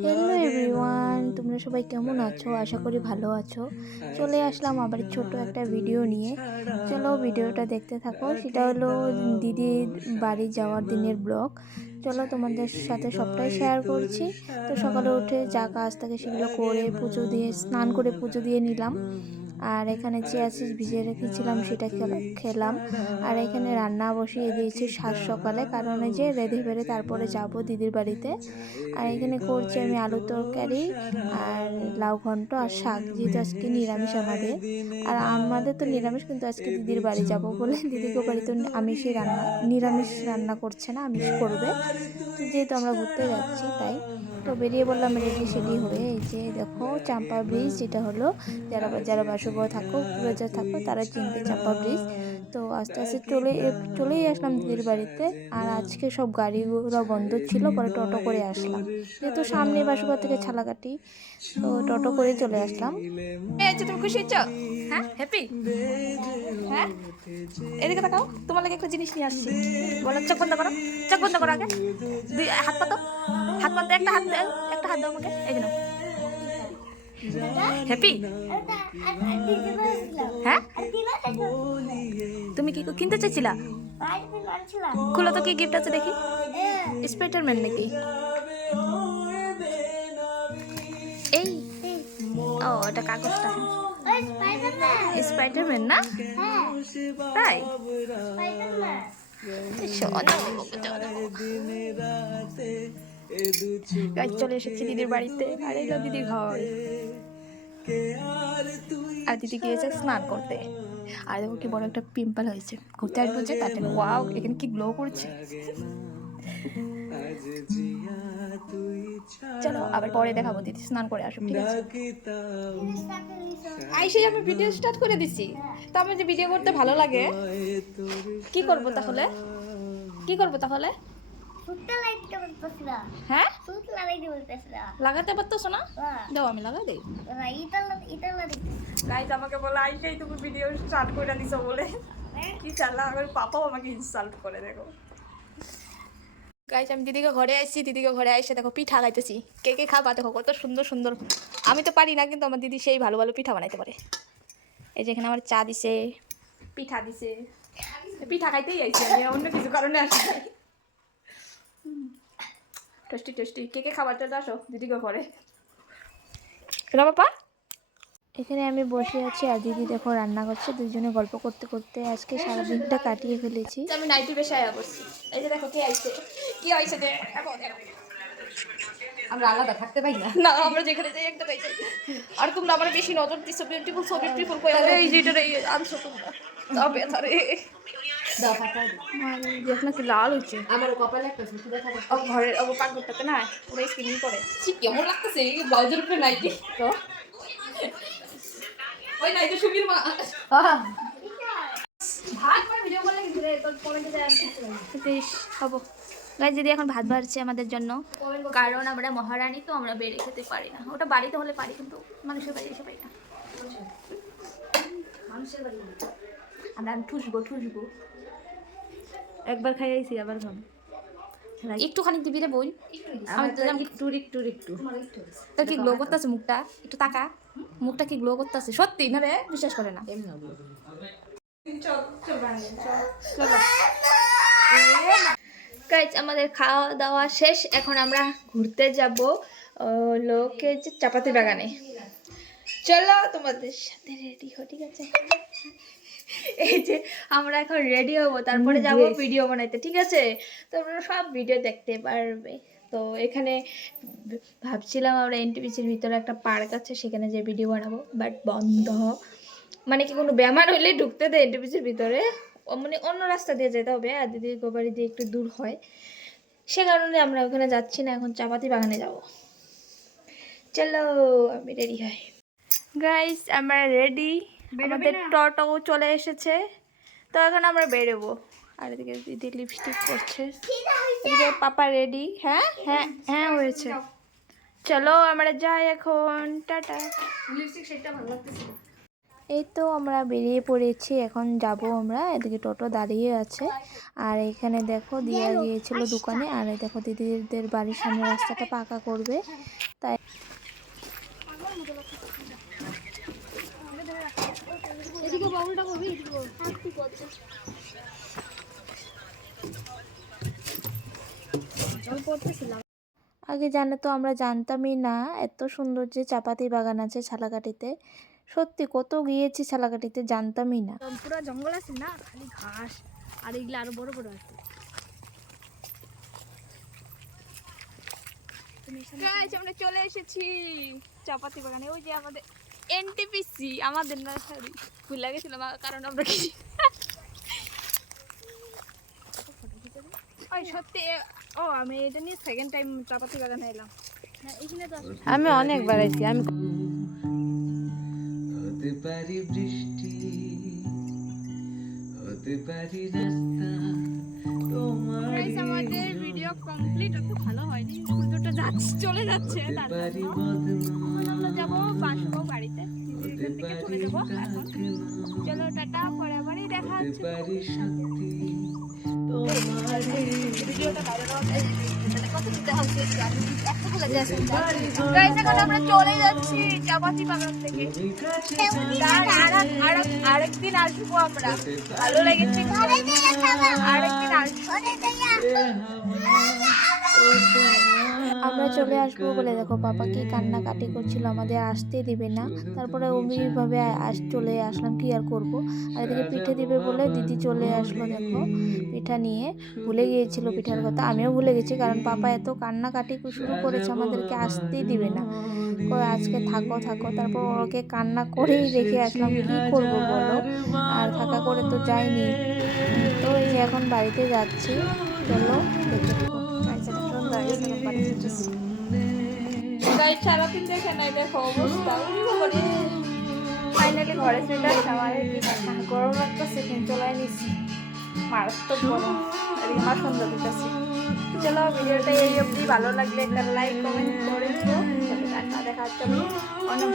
Hello everyone, তোমরা সবাই কেমন আছো? আশা করি ভালো আছো। চলে আসলাম আবার ছোট একটা ভিডিও নিয়ে। চলো ভিডিওটা দেখতে থাকো। সেটা হলো দিদির বাড়ি যাওয়ার দিনের ব্লগ। চলো তোমাদের সাথে সবটাই শেয়ার করছি। তো সকালে উঠে যা কাজ থাকে সেগুলো করে পুজো দিয়ে স্নান করে পুজো দিয়ে নিলাম। আর এখানে চিয়া সিড ভিজিয়ে রেখেছিলাম, সেটা খেলাম। আর এখানে রান্না বসিয়ে দিয়েছি সাত সকালে, কারণ এই যে রেঁধে বেড়ে তারপরে যাব দিদির বাড়িতে। আর এখানে করছি আমি আলু তরকারি আর লাউ ঘন্ট আর শাক, যেহেতু আজকে নিরামিষ আমাদের। আর আমাদের তো নিরামিষ, কিন্তু আজকে দিদির বাড়ি যাব বলে দিদিকে বাড়িতে আমিষই রান্না, নিরামিষ রান্না করছে না, আমিষ করবে। তো যেহেতু আমরা ঘুরতে যাচ্ছি তাই তো বেরিয়ে বললাম রেডি সেডি হয়ে। এই যে দেখো চাম্পা ব্রিজ, যেটা হলো যারা যারা বাসুগাঁও থাকো কুড়াচার থাকো তারা চিনবে চাম্পা ব্রিজ। তো আস্তে আস্তে চলেই আসলাম দিদির বাড়িতে। আর আজকে সব গাড়িগুলো বন্ধ ছিল, পরে টোটো করে আসলাম, যেহেতু সামনে বাসুগাঁও থেকে ছালাকাটি, তো টোটো করে চলে আসলাম। এই যে তুমি খুশি হচ্ছ? হ্যাঁ, হ্যাপি? হ্যাঁ, এদিকে তাকাও, তোমার লাগে একটা জিনিস নিয়ে আসছি। বলো, চোখ বন্ধ করো, চোখ বন্ধ করো আগে। দুই হাত পাতো, হাত পাতো, একটা হাত দাও, একটা হাত দাও আমাকে। এই জন্য হ্যাপি? হ্যাঁ, তুমি কি কিনতে চাইছিলা? খুলো তো, কি গিফট আছে দেখি। স্পাইডারম্যান নাকি? এই, ও এটা কাগজটা। স্পাইডারম্যান না? তাই চলে এসেছি দিদির বাড়িতে। আর এলো দিদির ঘর। আর দিদি গিয়েছে স্নান করতে। আর দেখো কি বড় একটা পিম্পল হয়েছে, ঘুরতে আসবো যে তার জন্য। ওয়াও, এখানে কি গ্লো করছে। চলো আবার পরে দেখাবো, দিদি স্নান করে আসো, ঠিক আছে? আইসে আমি ভিডিও স্টার্ট করে দিছি। তো আমার যে ভিডিও করতে ভালো লাগে, কি করব তাহলে? কি করব তাহলে? হ্যাঁ, লাগাতে পারতেছো না? দাও আমি লাগা দেই। গাইজ আমাকে বলে আইসেই তুমি ভিডিও স্টার্ট করে দিছো বলে। কি চালা, আমার পাপাও আমাকে ইনসাল্ট করে। দেখো গাইজ, আমি দিদিকে ঘরে আসছি, দিদিকে ঘরে আইসে দেখো পিঠা খাইতেছি। কে কে খাবা দেখো কত সুন্দর সুন্দর। আমি তো পারি না, কিন্তু আমার দিদি সেই ভালো ভালো পিঠা বানাইতে পারে। এই যে এখানে আমার চা দিছে, পিঠা দিছে। পিঠা খাইতেই আইছি আমি, অন্য কিছু কারণে আসি। Tasty tasty. কে কে খাবার চলে আসো দিদিকে ঘরে। শোনা বাপা, এখানে আমি বসে আছি আর দিদি দেখো রান্না করছে। দুজনে গল্প করতে করতে আজকে সারাদিনটা কাটিয়ে ফেলেছি। আমি নাইটি বেশি আয়া করছি। এই যে দেখো কে আইছে, কি আইছে যে আমরা আলাদা থাকতে পারি না। না, আমরা যেখানে যাই একটা পাই যাই। আর তোমরা আমার বেশি নজর দিছো, বিউটিফুল সো বিউটিফুল কই আরে এই যেটা আনছো তোমরা। তবে তারে দাও ফাটা দেখ না কি লাল হইছে। আমার কপালে একটা সুতি দেখা যাচ্ছে। ও ঘরের ও পাকঘরটাতে না পুরো স্কিন করে। কেমন লাগতেছে এই ব্লাউজের উপরে নাইটি তো ওই নাইটি সুবির মা ভাত করে ভিডিও করলে কি রে তোর কমেন্টে যায় আমি কিছু বলি বেশ হবো। গাইস দিদি এখন ভাত বাড়ছে আমাদের জন্য, কারণ আমরা মহারানী তো আমরা বেড়ে খেতে পারি না। ওটা বাড়িতে হলে পারি, কিন্তু মানুষের বাড়ি এসে পারি না। মানুষের বাড়ি আমরা ঠুসবো ঠুসবো। একবার খাই আইছি আবার খাম একটুখানি দিবি রে বোন। আমি তো একটু একটু একটু তোর কি গ্লো করতেছে মুখটা, একটু তাকা। মুখটা কি গ্লো করতেছে সত্যি না রে? বিশ্বাস করে না। এমনি গাইজ আমাদের খাওয়া দাওয়া শেষ, এখন আমরা ঘুরতে যাব লোকে যে চাপাতি বাগানে। চলো তোমাদের সাথে রেডি হো, ঠিক আছে? এই যে আমরা এখন রেডি হবো, তারপরে যাব ভিডিও বানাইতে, ঠিক আছে? তোমরা সব ভিডিও দেখতে পারবে। তো এখানে ভাবছিলাম আমরা এনটিপিসির ভিতরে একটা পার্ক আছে, সেখানে যে ভিডিও বানাবো, বাট বন্ধ। মানে কি কোনো বেমার হইলে ঢুকতে দেয় এনটিপিসির ভিতরে, মানে অন্য রাস্তা দিয়ে যেতে হবে। আর দিদির গোবাড়ি দিয়ে একটু দূর হয়, সে কারণে আমরা ওখানে যাচ্ছি না, এখন চাপাতি বাগানে যাব। চলো আমি রেডি হই। গাইস আমরা রেডি, আমাদের টোটো চলে এসেছে। তো এখন আমরা বেরোবো। আর এদিকে দিদি লিপস্টিক করছে, এদিকে পাপা রেডি। হ্যাঁ হ্যাঁ হ্যাঁ হয়েছে। চলো আমরা যাই এখন, টাটা। লিপস্টিক শেডটা ভালো লাগতেছে। এই তো আমরা বেরিয়ে পড়েছি, এখন যাব আমরা। এদিকে টোটো দাঁড়িয়ে আছে, আর এখানে দেখো দিয়া গিয়েছিল দোকানে, আর এই দেখো দিদিদের বাড়ির সামনে রাস্তাটা পাকা করবে, তাই আগে জানো তো আমরা জানতামই না এত সুন্দর যে চাপাতি বাগান আছে ছালাকাটিতে। সত্যি কত গিয়েছি ছালাকাটিতে, জানতামই না। পুরো জঙ্গল আছে না, খালি ঘাস, আর এগুলো আরো বড় বড় আছে। গাইস আমরা চলে এসেছি চাপাতি বাগানে। ওই যে আমাদের এনটিপিসি, আমাদের নার্সারি ভুলে গেছিলাম কারণ আমরা কি ওই সত্যি আমি এটা নিয়ে সেকেন্ড টাইম চাপাতি বাগানে এলাম। এখানে তো আমি অনেকবার আইছি। আমি হতে পারি বৃষ্টি, হতে পারি রাস্তা তোমার, গাইস আমাদের ভিডিও কমপ্লিট, এত ভালো হয়নি, সূর্যটা যাচ্ছে চলে যাচ্ছে, তার পারি জন্য বদনাম, এখন আমরা যাবো বাসবো বাড়িতে, হতে এখান থেকে চলে পারি যাবো এখন। ডাকনা, চলো টাটা, পরে আবারই দেখা হতে হচ্ছে। পারি সত্যি তোমার, ভিডিওটা ভাইরাল হবে, কত দিতে হবে একটা বলে যাচ্ছে। গাইস এখন আমরা চলে যাচ্ছি চাপাতি বাগান থেকে, আরেকদিন আসবো আমরা, ভালো লেগেছে আরেকদিন আসবো। আমরা চলে আসবো বলে দেখো বাবা কি কান্নাকাটি করছিল, আমাদের আসতে দিবে না। তারপরে অমনিভাবে চলে আসলাম, কি আর করবো। আর এদিকে পিঠে দিবে বলে দিদি চলে আসলো, দেখো পিঠা নিয়ে। ভুলে গিয়েছিল পিঠার কথা, আমিও ভুলে গেছি, কারণ পাপা এত কান্নাকাটি শুরু করেছে, আমাদেরকে আসতেই দিবে না। কই আজকে থাকো থাকো, তারপর ওকে কান্না করেই রেখে আসলাম, কি করবো বলো। আর থাকা করে তো যাইনি। তো এই যে এখন বাড়িতে যাচ্ছি, চলো দেখতে থাকো। গাইস সারাদিন দেখে নাই, দেখো অবস্থা। ফাইনালি ঘরে চলে আসছে। আমাদের গরম লাগতেছে, কিন্তু চলাই নিচ্ছি, মারাত্মক গরম, আমার সুন্দর দিতেছি। চলো ভিডিওটা এই অবধি, ভালো লাগলে একটা লাইক কমেন্ট করে দিও। দেখা হচ্ছে অনেক